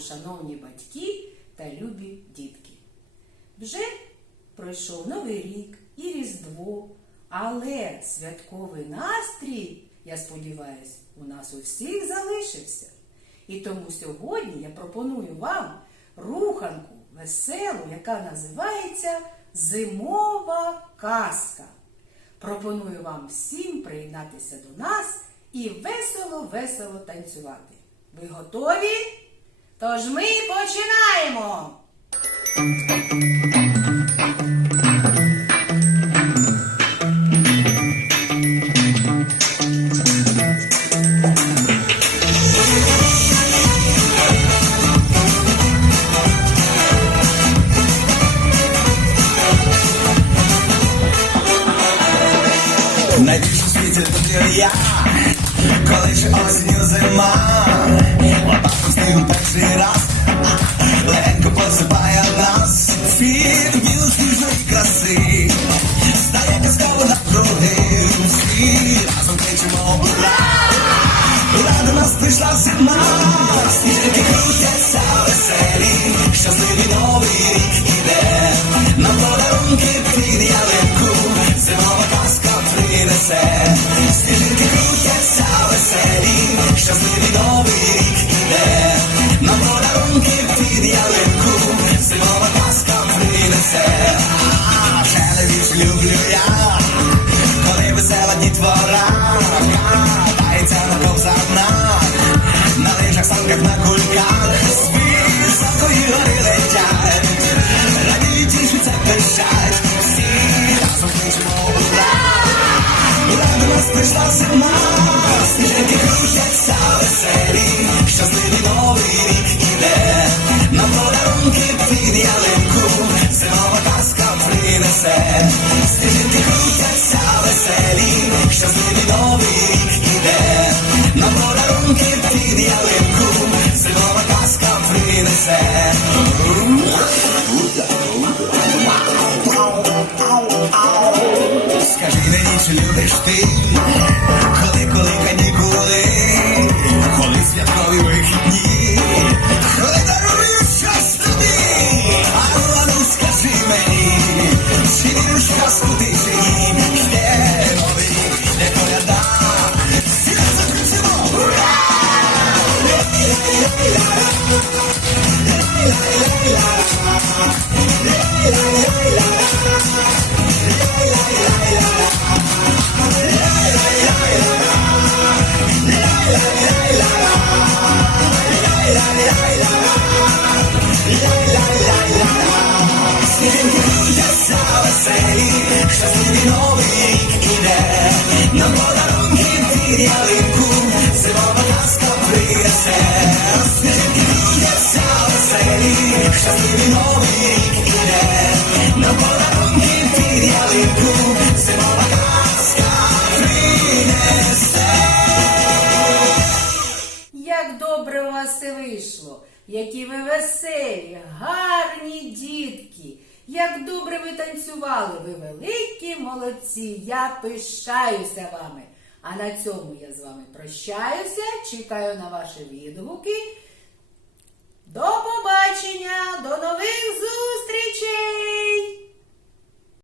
шановні батьки та любі дітки. Вже пройшов Новий рік і Різдво, але святковий настрій, я сподіваюся, у нас у всіх залишився. І тому сьогодні я пропоную вам руханку веселу, яка називається Зимова казка. Пропоную вам всім приєднатися до нас і весело-весело танцювати. Ви готові? Тож ми починаємо! Найбільше світі я, коли ще осінню зима, лопатом снігом перший раз, легенько посипає нас, світ білу сніжної краси, стає казково навкруги, всі разом кричимо. Ура! Ура, до нас прийшла зима, сніжинки крутяться веселі, щасливий щасливий новий рік іде, на подарунки під ялинку, зимова казка принесе, а ще не люблю я, коли весела дітвора, прийшла зима, сніжинки крутяться веселі, щасливий новий рік іде, нам подарунки під ялинку, зимова казка принесе, сніжинки крутяться веселі, щасливий новий рік іде, нам подарунки під ялинку, зимова казка принесе. Любиш ти, коли, коли канікули, коли святкові вихідні, коли дарую щось тобі, а ну, скажи мені, чи віриш казку ти чи ні, йде новий йде коляда, всі разом ура! Крутяться веселі, щасливий новий рік іде, нам подарунки під ялинку, зимова казка принесе. Крутяться веселі, щасливий новий рік іде, нам подарунки під ялинку. Як добре у вас все вийшло, які ви веселі, гарні дітки, як добре ви танцювали, ви великі молодці, я пишаюся вами. А на цьому я з вами прощаюся, чекаю на ваші відгуки. До побачення, до нових зустрічей!